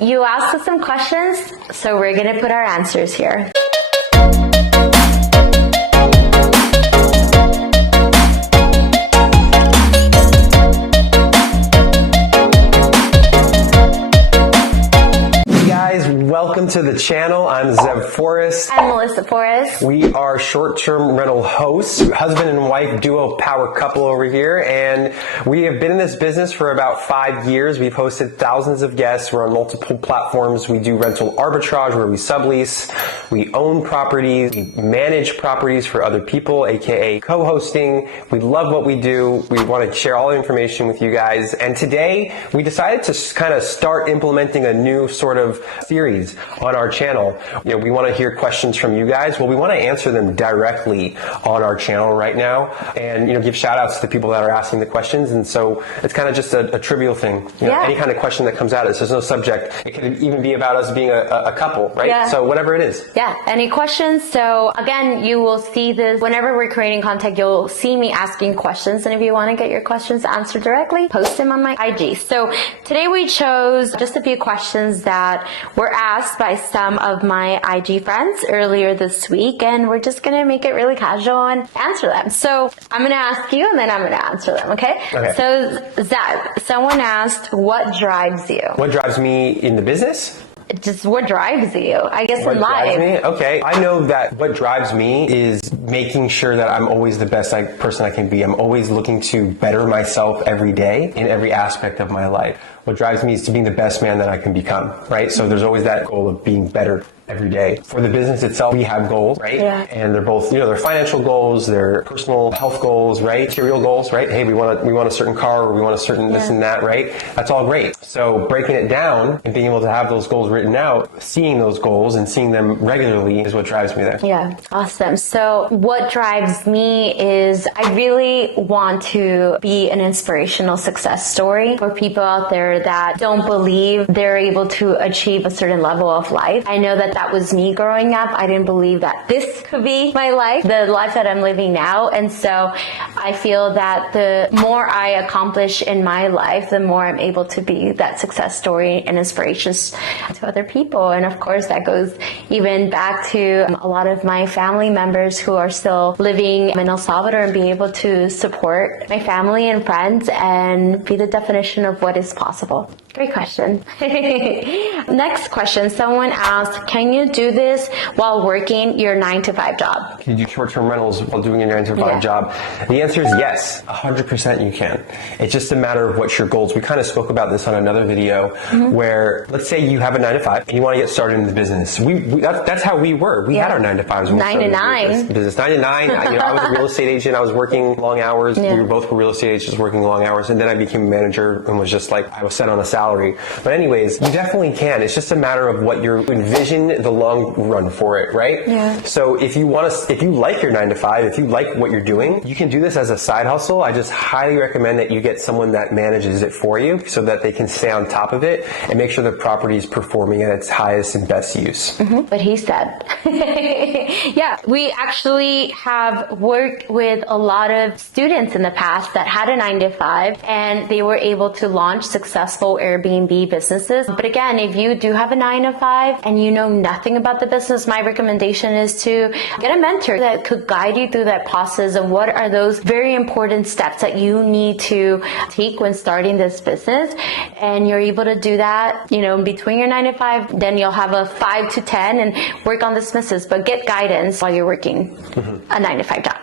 You asked us some questions, so we're going to put our answers here. Welcome to the channel. I'm Zev Forrest. I'm Melissa Forrest. We are short-term rental hosts, husband and wife duo power couple over here, and we have been in this business for about 5 years. We've hosted thousands of guests. We're on multiple platforms. We do rental arbitrage where we sublease. We own properties. We manage properties for other people, aka co-hosting. We love what we do. We want to share all the information with you guys. And today we decided to kind of start implementing a new sort of series on our channel. You know, we want to hear questions from you guys. Well, we want to answer them directly on our channel right now, and give shout outs to the people that are asking the questions. And so it's kind of just a trivial thing. Any kind of question that comes out, there's no subject. It could even be about us being a couple, right? Yeah. So whatever it is. Yeah. Any questions? So again, you will see this whenever we're creating content. You'll see me asking questions, and if you want to get your questions answered directly, post them on my IG. So today we chose just a few questions that were asked by some of my IG friends earlier this week, and we're just going to make it really casual and answer them. So I'm going to ask you, and then I'm going to answer them, okay? So Zev, someone asked, what drives you? What drives me in the business? Just what drives you, I guess, what in life. Drives me? Okay. I know that what drives me is making sure that I'm always the best person I can be. I'm always looking to better myself every day in every aspect of my life. What drives me is to being the best man that I can become, right? So there's always that goal of being better every day. For the business itself, we have goals, right? Yeah. And they're both, they're financial goals, they're personal health goals, right? Material goals, right? Hey, we want a certain car, or we want a certain this and that, right? That's all great. So breaking it down and being able to have those goals written out, seeing those goals and seeing them regularly is what drives me there. Yeah, awesome. So what drives me is I really want to be an inspirational success story for people out there that don't believe they're able to achieve a certain level of life. I know that was me growing up. I didn't believe that this could be my life, the life that I'm living now. And so I feel that the more I accomplish in my life, the more I'm able to be that success story and inspirations to other people. And of course, that goes even back to a lot of my family members who are still living in El Salvador and be able to support my family and friends and be the definition of what is possible. Great question. Next question. Someone asked, can you do this while working your 9-to-5 job? Can you do short-term rentals while doing your 9-to-5 job? The answer is yes, 100% you can. It's just a matter of what's your goals. We kind of spoke about this on another video where, let's say you have a 9-to-5 and you want to get started in the business. That's how we were. We had our 9-to-5s. 9 to 9. Business 9 to 9. I was a real estate agent. I was working long hours. We were both real estate agents working long hours. And then I became a manager and was just like, I was set on a salary. But anyways, you definitely can. It's just a matter of what you envision the long run for it, right? Yeah. So if you like your 9-to-5, if you like what you're doing, you can do this as a side hustle. I just highly recommend that you get someone that manages it for you so that they can stay on top of it and make sure the property is performing at its highest and best use. But he said, yeah, we actually have worked with a lot of students in the past that had a 9-to-5 and they were able to launch successful Airbnb businesses. But again, if you do have a 9-to-5 and you know nothing about the business, my recommendation is to get a mentor that could guide you through that process and what are those very important steps that you need to take when starting this business. And you're able to do that, between your 9-to-5, then you'll have a 5 to 10 and work on this business, but get guidance while you're working a 9-to-5 job.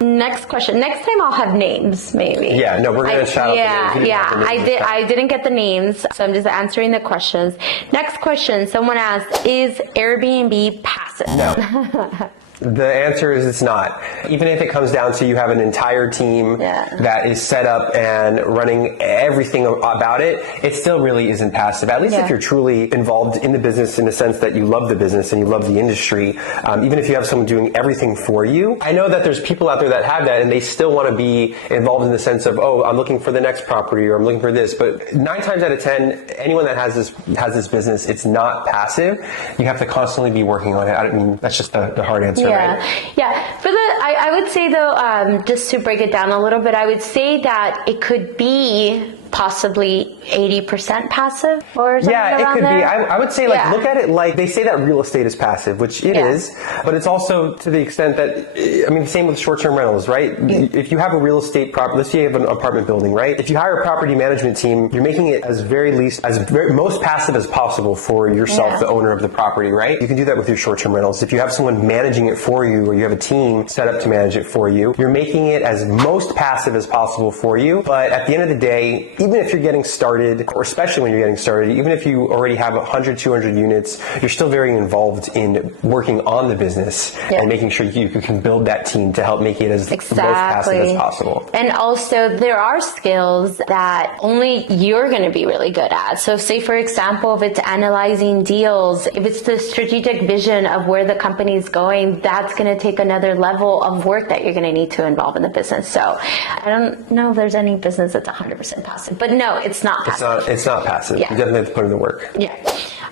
Next question. Next time I'll have names, maybe. Yeah, no, we're going to shout out the names. I didn't get the names, so I'm just answering the questions. Next question. Someone asked, is Airbnb passive? No. The answer is it's not. Even if it comes down to you have an entire team that is set up and running everything about it, it still really isn't passive. At least if you're truly involved in the business in the sense that you love the business and you love the industry, even if you have someone doing everything for you. I know that there's people out there that have that and they still want to be involved in the sense of, oh, I'm looking for the next property or I'm looking for this. But 9 times out of 10, anyone that has this business, it's not passive. You have to constantly be working on it. I mean, that's just the hard answer. Yeah, yeah. I would say though, just to break it down a little bit, I would say that it could be possibly 80% passive or something Yeah, it could there. be. I would say, look at it like they say that real estate is passive, which it is, but it's also to the extent that, same with short-term rentals, right? If you have a real estate property, let's say you have an apartment building, right? If you hire a property management team, you're making it most passive as possible for yourself, the owner of the property, right? You can do that with your short-term rentals. If you have someone managing it for you, or you have a team set up to manage it for you, you're making it as most passive as possible for you. But at the end of the day, even if you're getting started, or especially when you're getting started, even if you already have 100, 200 units, you're still very involved in working on the business and making sure you can build that team to help make it as most passive as possible. And also, there are skills that only you're going to be really good at. So say, for example, if it's analyzing deals, if it's the strategic vision of where the company is going, that's going to take another level of work that you're going to need to involve in the business. So I don't know if there's any business that's 100% passive. But no, it's not passive. It's not passive. Yeah. You definitely have to put in the work. Yeah.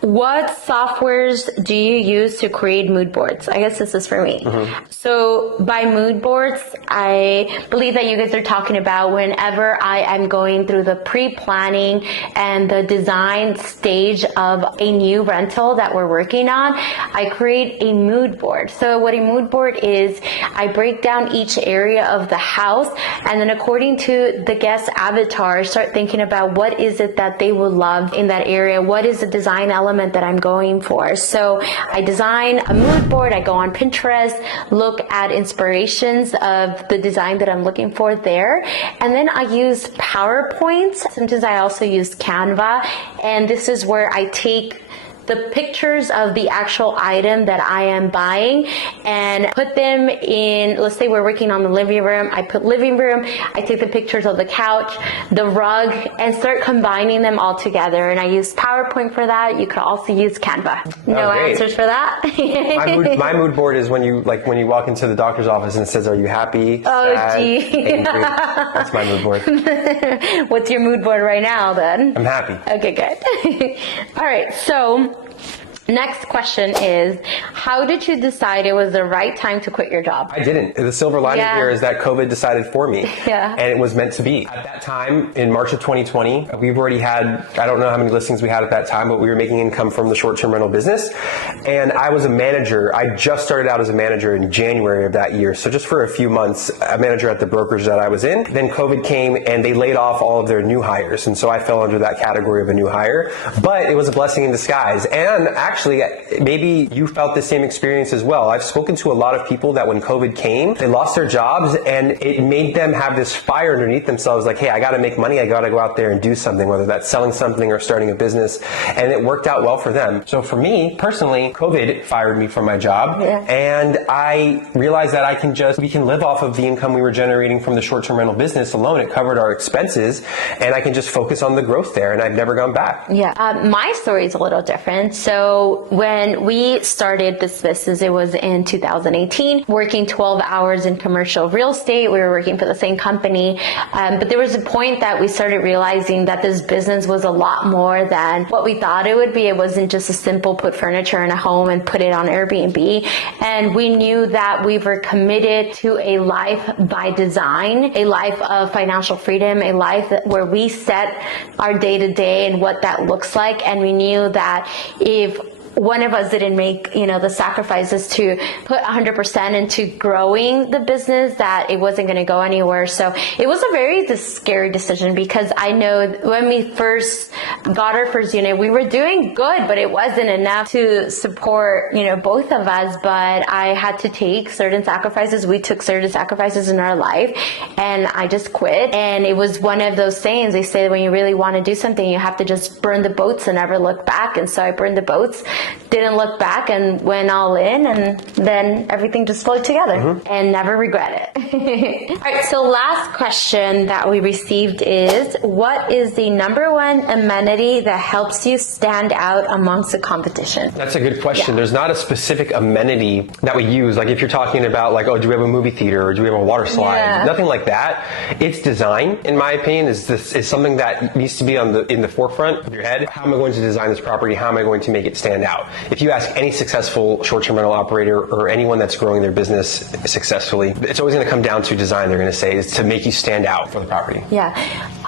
What softwares do you use to create mood boards? I guess this is for me. So by mood boards, I believe that you guys are talking about whenever I am going through the pre-planning and the design stage of a new rental that we're working on, I create a mood board. So what a mood board is, I break down each area of the house, and then according to the guest avatar, I start thinking about what is it that they would love in that area. What is the design element that I'm going for? So I design a mood board, I go on Pinterest, look at inspirations of the design that I'm looking for there, and then I use PowerPoint. Sometimes I also use Canva, and this is where I take the pictures of the actual item that I am buying and put them in, let's say we're working on the living room, I put living room, I take the pictures of the couch, the rug, and start combining them all together. And I use PowerPoint for that. You could also use Canva. No answers for that? My mood board is when you walk into the doctor's office and it says, are you happy? Sad, angry? That's my mood board. What's your mood board right now then? I'm happy. Okay, good. All right, so next question is, how did you decide it was the right time to quit your job? I didn't. The silver lining here is that COVID decided for me. And it was meant to be. At that time, in March of 2020, we've already had, I don't know how many listings we had at that time, but we were making income from the short-term rental business. And I was a manager. I just started out as a manager in January of that year. So just for a few months, a manager at the brokerage that I was in. Then COVID came and they laid off all of their new hires. And so I fell under that category of a new hire. But it was a blessing in disguise. And actually, maybe you felt the same experience as well. I've spoken to a lot of people that when COVID came, they lost their jobs and it made them have this fire underneath themselves like, hey, I got to make money. I got to go out there and do something, whether that's selling something or starting a business. And it worked out well for them. So for me, personally, COVID fired me from my job. And I realized that we can live off of the income we were generating from the short-term rental business alone. It covered our expenses and I can just focus on the growth there. And I've never gone back. My story is a little different. So when we started this business, it was in 2018, working 12 hours in commercial real estate. We were working for the same company. But there was a point that we started realizing that this business was a lot more than what we thought it would be. It wasn't just a simple put furniture in a home and put it on Airbnb. And we knew that we were committed to a life by design, a life of financial freedom, a life where we set our day-to-day and what that looks like. And we knew that if one of us didn't make, the sacrifices to put 100% into growing the business, that it wasn't going to go anywhere. So it was a very scary decision, because I know when we first got our first unit, we were doing good, but it wasn't enough to support, both of us. But I had to take certain sacrifices. We took certain sacrifices in our life, and I just quit. And it was one of those sayings, they say that when you really want to do something, you have to just burn the boats and never look back. And so I burned the boats, didn't look back, and went all in, and then everything just flowed together and never regret it. All right, so last question that we received is, what is the number one amenity that helps you stand out amongst the competition? That's a good question. There's not a specific amenity that we use. Like if you're talking about like, oh, do we have a movie theater or do we have a water slide? Nothing like that. It's design, in my opinion, is something that needs to be in the forefront of your head. How am I going to design this property? How am I going to make it stand out? If you ask any successful short-term rental operator or anyone that's growing their business successfully, it's always going to come down to design. They're going to say is to make you stand out for the property. Yeah.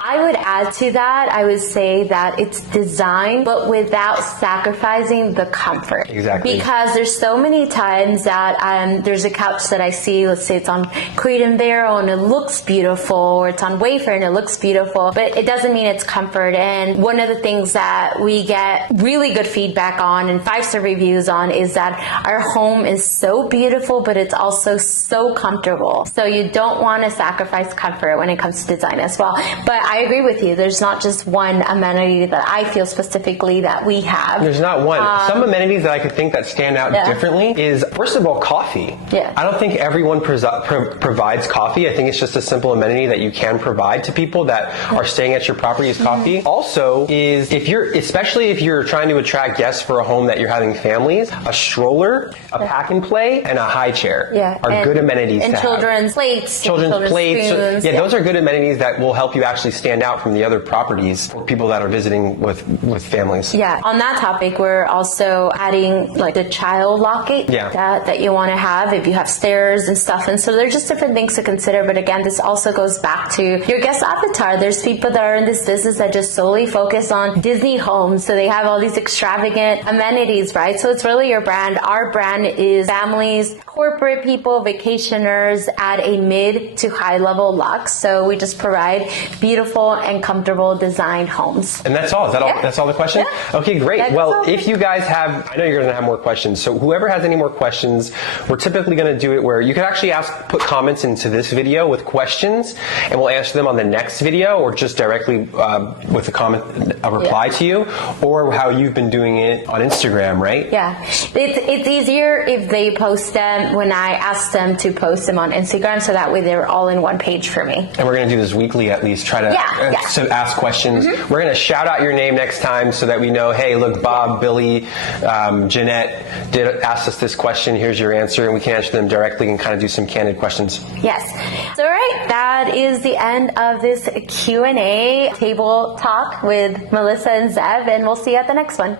I would add to that, I would say that it's design, but without sacrificing the comfort. Exactly. Because there's so many times that there's a couch that I see, let's say it's on Creed and Barrow and it looks beautiful, or it's on Wayfair and it looks beautiful, but it doesn't mean it's comfort. And one of the things that we get really good feedback on and 5-star reviews on is that our home is so beautiful, but it's also so comfortable. So you don't want to sacrifice comfort when it comes to design as well. But I agree with you. There's not just one amenity that I feel specifically that we have. There's not one. Some amenities that I could think that stand out differently is, first of all, coffee. Yeah. I don't think everyone provides coffee. I think it's just a simple amenity that you can provide to people that are staying at your property is coffee. Also is, especially if you're trying to attract guests for a home that you're having families, a stroller, a pack and play, and a high chair are good amenities and to children's have. plates. Children's plates. Spoons. Those are good amenities that will help you actually stand out from the other properties for people that are visiting with families. Yeah. On that topic, we're also adding like the child locket that you want to have if you have stairs and stuff. And so there's just different things to consider. But again, this also goes back to your guest avatar. There's people that are in this business that just solely focus on Disney homes. So they have all these extravagant amenities, right? So it's really your brand. Our brand is families, corporate people, vacationers at a mid to high level lux. So we just provide beautiful and comfortable designed homes. And that's all. Is that all? That's all the questions? Yeah. Okay, great. If you guys have, I know you're going to have more questions. So whoever has any more questions, we're typically going to do it where you can actually put comments into this video with questions, and we'll answer them on the next video, or just directly with a comment, a reply to you, or how you've been doing it on Instagram, right? Yeah. It's easier if they post them when I ask them to post them on Instagram, so that way they're all in one page for me. And we're going to do this weekly at least, try to ask questions. We're going to shout out your name next time so that we know, hey, look, Bob, Billy, Jeanette asked us this question, here's your answer, and we can answer them directly and kind of do some candid questions. Yes. So, all right, that is the end of this Q&A table talk with Melissa and Zev, and we'll see you at the next one.